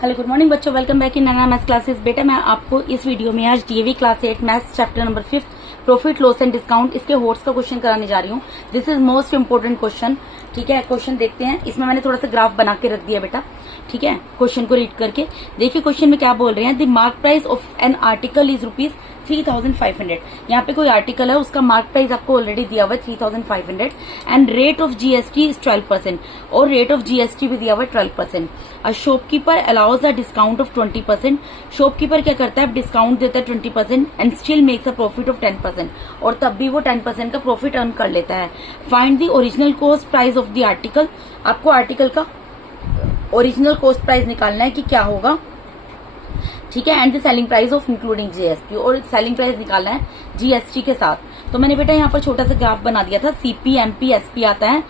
Hello good morning बच्चों, welcome back in Naina maths classes. बेटा मैं आपको इस वीडियो में आज DAV class 8 maths chapter number 5 profit loss and discount इसके होट्स का क्वेश्चन कराने जा रही हूँ। This is most important question. ठीक है, क्वेश्चन देखते हैं। इसमें मैंने थोड़ा सा ग्राफ बना के रख दिया बेटा। ठीक है, क्वेश्चन को रीड करके देखिए क्वेश्चन में क्या बोल रहे हैं। The mark price of an article is ₹3,500। यहाँ पे कोई आर्टिकल है, उसका मार्क प्राइस आपको ऑलरेडी दिया हुआ है 3,500 and rate of GST is 12% और रेट ऑफ जीएसटी भी दिया हुआ है 12%। A shopkeeper allows a discount of 20%। Shopkeeper क्या करता है, डिस्काउंट देता है 20% and still makes a profit of 10% और तब भी वो 10% का प्रॉफिट अर्न कर लेता है। Find the original cost price of the article. आपको आर्टिकल का ओरिजिनल कॉस्ट प्राइस निकालना है कि क्या होगा। ठीक है, and the selling price of including GST, और सेलिंग प्राइस निकालना है जीएसटी के साथ। तो मैंने बेटा यहाँ पर छोटा सा ग्राफ बना दिया था। सीपी एमपी एसपी आता है।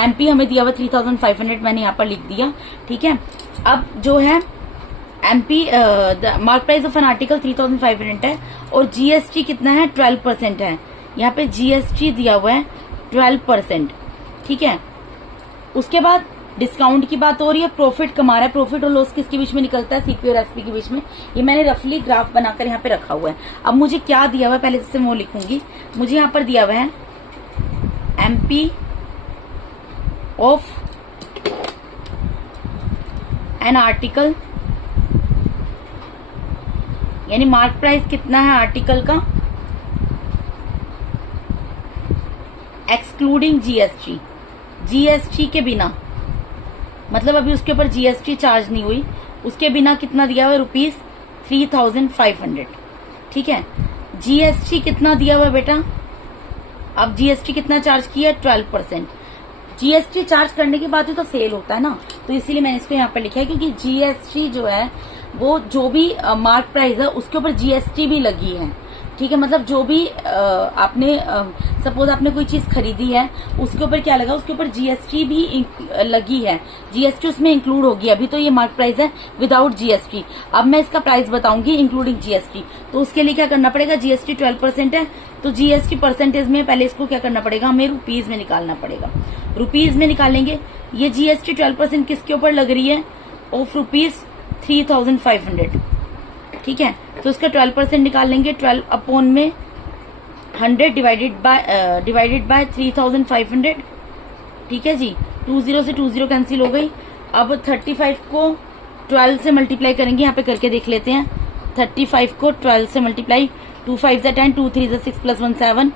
एमपी हमें दिया हुआ 3,500, मैंने यहाँ पर लिख दिया। ठीक है, अब जो है MP mark price of an article 3,500 है और जीएसटी कितना है, 12% है। यहाँ पे जीएसटी दिया हुआ है 12%। ठीक है, उसके बाद डिस्काउंट की बात हो रही है, प्रॉफिट कमा रहा है। प्रॉफिट और लॉस किसके बीच में निकलता है, सीपी और एसपी के बीच में। ये मैंने रफली ग्राफ बनाकर यहाँ पे रखा हुआ है। अब मुझे क्या दिया हुआ है, पहले से वो लिखूंगी। मुझे यहाँ पर दिया हुआ है एमपी ऑफ एन आर्टिकल, यानी मार्क प्राइस कितना है आर्टिकल का एक्सक्लूडिंग जीएसटी, जीएसटी के बिना, मतलब अभी उसके ऊपर जीएसटी चार्ज नहीं हुई, उसके बिना कितना दिया हुआ है, ₹3,500। ठीक है, जीएसटी कितना दिया हुआ है बेटा, अब जीएसटी कितना चार्ज किया, 12%। जीएसटी चार्ज करने के बाद ही तो सेल होता है ना, तो इसीलिए मैंने इसको यहाँ पर लिखा है, क्योंकि जीएसटी जो है वो जो भी मार्क प्राइस है उसके ऊपर जीएसटी भी लगी है। ठीक है, मतलब जो भी आपने सपोज आपने कोई चीज खरीदी है उसके ऊपर क्या लगा, उसके ऊपर जीएसटी भी लगी है, जीएसटी उसमें इंक्लूड होगी। अभी तो ये मार्क प्राइस है विदाउट जीएसटी। अब मैं इसका प्राइस बताऊंगी इंक्लूडिंग जीएसटी, तो उसके लिए क्या करना पड़ेगा, जीएसटी 12% है तो जीएसटी परसेंटेज में पहले इसको क्या करना पड़ेगा, हमें रुपीज में निकालना पड़ेगा। रुपीज में निकालेंगे, ये जीएसटी 12% किसके ऊपर लग रही है, ऑफ ₹3,500। ठीक है, तो इसका 12% निकाल लेंगे। 12 अपॉन में 100 डिवाइडेड बाय 3,500। ठीक है जी, 20 से 20 कैंसिल हो गई। अब 35 को 12 से मल्टीप्लाई करेंगे, यहाँ पे करके देख लेते हैं। 35 को 12 से मल्टीप्लाई, 2 5 ज़ा 10, 2 3 ज़ा 6 + 1 7,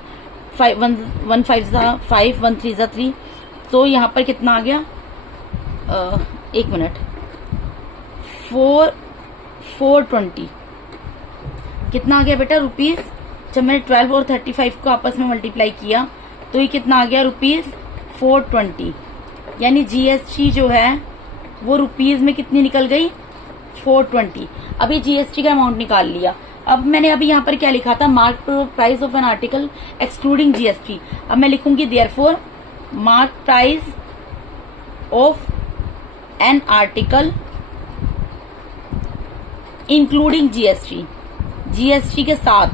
1 5 ज़ा 5, 1 3 ज़ा 3। तो यहाँ पर कितना आ गया, एक मिनट, 420 कितना आ गया बेटा रुपीज। जब मैंने 12 और 35 को आपस में मल्टीप्लाई किया तो ये कितना आ गया, ₹420। यानी जीएसटी जो है वो रुपीज में कितनी निकल गई, 420। अभी जीएसटी का अमाउंट निकाल लिया। अब मैंने अभी यहाँ पर क्या लिखा था, mark price of an article excluding GST. अब मैं लिखूंगी therefore mark price of an article including GST, GST के साथ।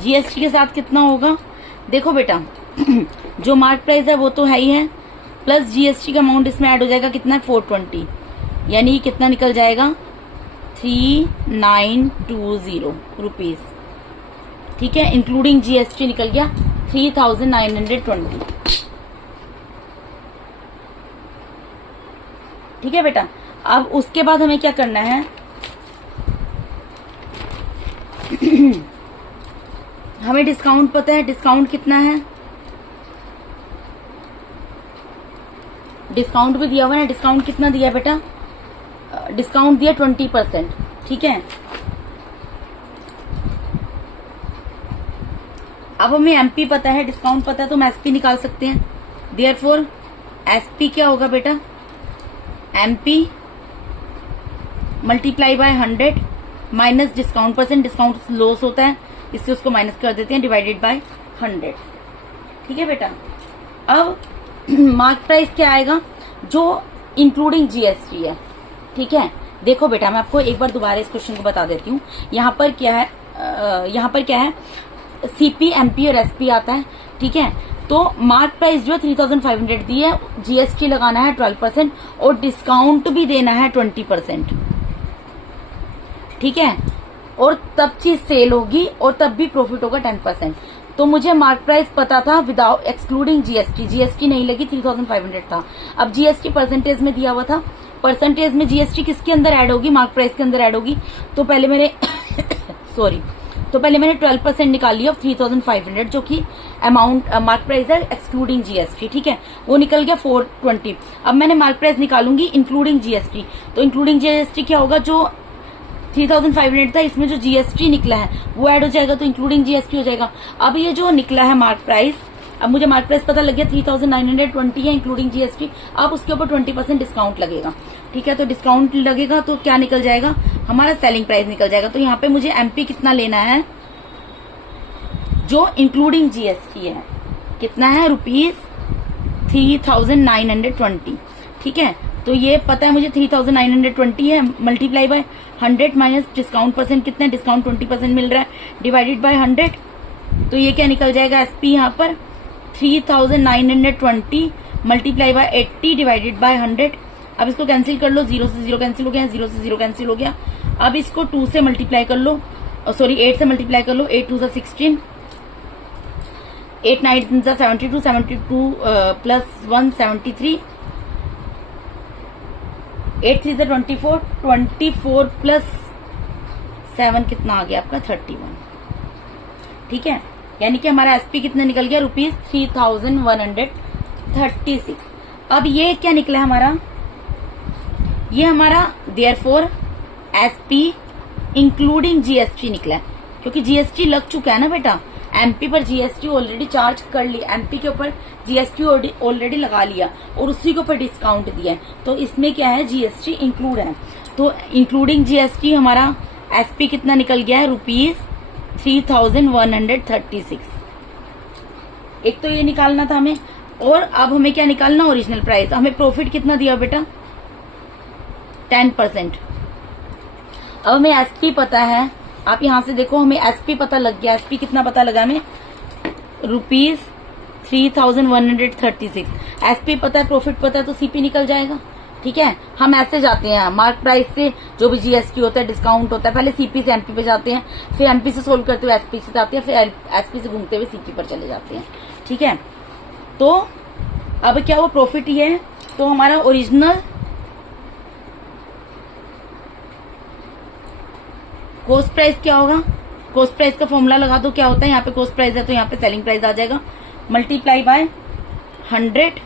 जीएसटी के साथ कितना होगा, देखो बेटा जो मार्क प्राइस है वो तो है ही है, प्लस जीएसटी का अमाउंट इसमें ऐड हो जाएगा, कितना है, 420। यानी कितना निकल जाएगा, 3920 रुपीज। ठीक है, इंक्लूडिंग जीएसटी निकल गया 3,920। ठीक है बेटा, अब उसके बाद हमें क्या करना है हमें डिस्काउंट पता है, डिस्काउंट कितना है, डिस्काउंट भी दिया हुआ है ना। डिस्काउंट कितना दिया बेटा, डिस्काउंट दिया 20%। ठीक है, अब हमें एमपी पता है, डिस्काउंट पता है, तो हम एसपी निकाल सकते हैं। देयरफॉर एसपी क्या होगा बेटा, MP multiply by 100 minus discount percent, discount loss होता है इससे उसको माइनस कर देते हैं, डिवाइडेड बाय 100। ठीक है बेटा, अब मार्क प्राइस क्या आएगा, जो इंक्लूडिंग जीएसटी है। ठीक है, देखो बेटा मैं आपको एक बार दोबारा इस क्वेश्चन को बता देती हूँ। यहाँ पर क्या है सीपी एमपी और एसपी आता है। ठीक है, तो मार्क प्राइस जो है 3500 दी है, जीएसटी लगाना है 12% और डिस्काउंट भी देना है 20%, ठीक है, और तब चीज सेल होगी और तब भी प्रॉफिट होगा 10%। तो मुझे मार्क प्राइस पता था विदाउट एक्सक्लूडिंग जीएसटी, जीएसटी नहीं लगी, 3500 था। अब जीएसटी परसेंटेज में दिया हुआ था, परसेंटेज में जीएसटी किसके अंदर ऐड होगी, मार्क प्राइस के अंदर ऐड होगी। तो पहले मैंने सॉरी, तो पहले मैंने 12% निकाल लिया 3500, जो कि अमाउंट मार्क प्राइस है एक्सक्लूडिंग जीएसटी, ठीक है, वो निकल गया 420। अब मैंने मार्क प्राइस निकालूंगी इंक्लूडिंग जीएसटी, तो इंक्लूडिंग जीएसटी क्या होगा, जो 3500 था इसमें जो जीएसटी निकला है वो ऐड हो जाएगा, तो इंक्लूडिंग जीएसटी हो जाएगा। अब ये जो निकला है मार्क प्राइस, अब मुझे मार्क प्राइस पता लग गया 3920 है इंक्लूडिंग जीएसटी। अब उसके ऊपर 20% डिस्काउंट लगेगा, ठीक है, तो डिस्काउंट लगेगा तो क्या निकल जाएगा, हमारा सेलिंग प्राइस निकल जाएगा। तो यहाँ पे मुझे एमपी कितना लेना है, जो इंक्लूडिंग जीएसटी है, कितना है, ₹3920, ठीक है। तो ये पता है मुझे 3920 है, multiply by 100 minus discount percent, कितना है, डिस्काउंट 20% मिल रहा है, डिवाइडेड बाय 100। तो ये क्या निकल जाएगा एसपी, यहाँ पर 3920 मल्टीप्लाई बाय 80 डिवाइडेड बाय 100। अब इसको कैंसिल कर लो, 0 से 0 कैंसिल हो गया, 0 से 0 कैंसिल हो गया। अब इसको 2 से मल्टीप्लाई कर लो, सॉरी 8 से मल्टीप्लाई कर लो, 8 2 16, 8 9 72, 72 प्लस 1 73, 8 3 24, 24 प्लस 7 कितना आ गया आपका 31, ठीक है। यानी कि हमारा एसपी कितना निकल गया, ₹3136। अब ये क्या निकला हमारा, ये हमारा देयरफॉर एसपी इंक्लूडिंग जीएसटी निकला है, क्योंकि जीएसटी लग चुका है ना बेटा, एमपी पर जीएसटी ऑलरेडी चार्ज कर लिया, एमपी के ऊपर जीएसटी ऑलरेडी लगा लिया और उसी के ऊपर डिस्काउंट दिया है, तो इसमें क्या है, जीएसटी इंक्लूड है। तो इंक्लूडिंग जीएसटी हमारा एसपी कितना निकल गया है, ₹3136। एक तो ये निकालना था हमें, और अब हमें क्या निकालना, ओरिजिनल प्राइस। हमें प्रॉफिट कितना दिया बेटा, 10%। अब हमें एसपी पता है, आप यहां से देखो, हमें एसपी पता लग गया, एसपी कितना पता लगा हमें, ₹3136। एसपी पता है, प्रॉफिट पता है, तो सीपी निकल जाएगा, ठीक है। हम ऐसे जाते हैं, मार्क प्राइस से जो भी जीएसटी होता है, डिस्काउंट होता है, पहले सीपी से एमपी पे जाते हैं, फिर एमपी से सोल्व करते हुए एसपी से जाते हैं, फिर एसपी से घूमते हुए सीपी पर चले जाते हैं, ठीक है। तो अब क्या वो प्रॉफिट ही है, तो हमारा ओरिजिनल कॉस्ट प्राइस क्या होगा, कॉस्ट प्राइस का फॉर्मूला लगा दो, क्या होता है, यहाँ पे कॉस्ट प्राइस है तो यहाँ पे सेलिंग प्राइस आ जाएगा, मल्टीप्लाई बाय 100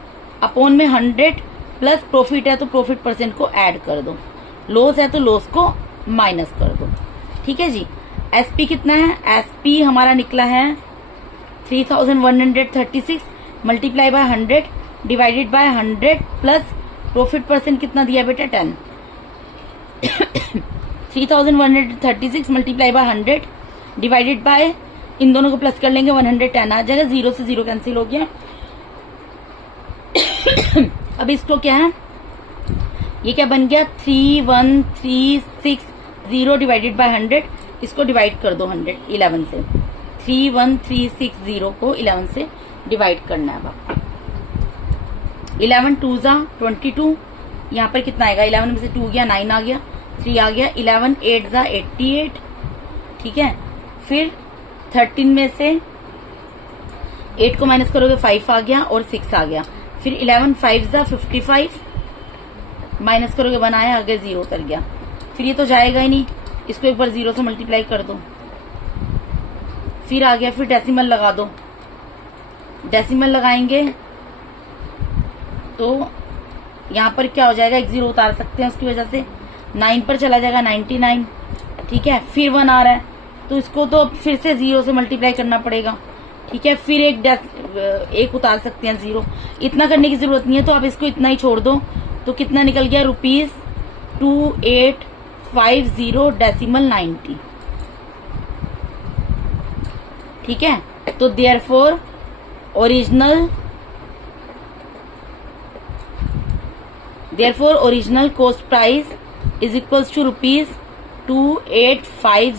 अपॉन में 100 प्लस प्रॉफिट है तो प्रॉफिट परसेंट को ऐड कर दो, लॉस है तो लॉस को माइनस कर दो, ठीक है जी। एसपी कितना है, एसपी हमारा निकला है 3136 multiply by 100 divided by 100 plus profit percent कितना दिया बेटा, 10। 3136 मल्टीप्लाई बाय 100 डिवाइडेड बाय, इन दोनों को प्लस कर लेंगे, 110 आ जाएगा, 0 से 0 कैंसिल हो गया। अब इसको क्या है, ये क्या बन गया, 31360 डिवाइडेड बाय 100, इसको डिवाइड कर दो 11 से, 31360 को 11 से डिवाइड करना है। अब 11 2 जा 22, यहाँ पर कितना आएगा, 11 में से 2 गया, 9 आ गया, 3 आ गया, 11 8 जा 88, ठीक है। फिर 13 में से 8 को माइनस करोगे 5 आ गया और 6 आ गया, फिर 11 5 जा 55 माइनस करोगे 1 आया, आगे 0 उतर गया, फिर ये तो जाएगा ही नहीं, इसको एक बार 0 से मल्टीप्लाई कर दो, फिर आ गया, फिर डेसिमल लगा दो, डेसिमल लगाएंगे तो यहाँ पर क्या हो जाएगा, एक 0 उतार सकते हैं उसकी वजह से, 9 पर चला जाएगा 99, ठीक है। फिर 1 आ रहा है तो इसको तो फिर से 0 से मल्टीप्लाई करना पड़ेगा, ठीक है। फिर एक उतार सकते हैं 0, इतना करने की जरूरत नहीं है, तो आप इसको इतना ही छोड़ दो, तो कितना निकल गया, ₹2850 ठीक है। तो therefore original cost price is equals to ₹2850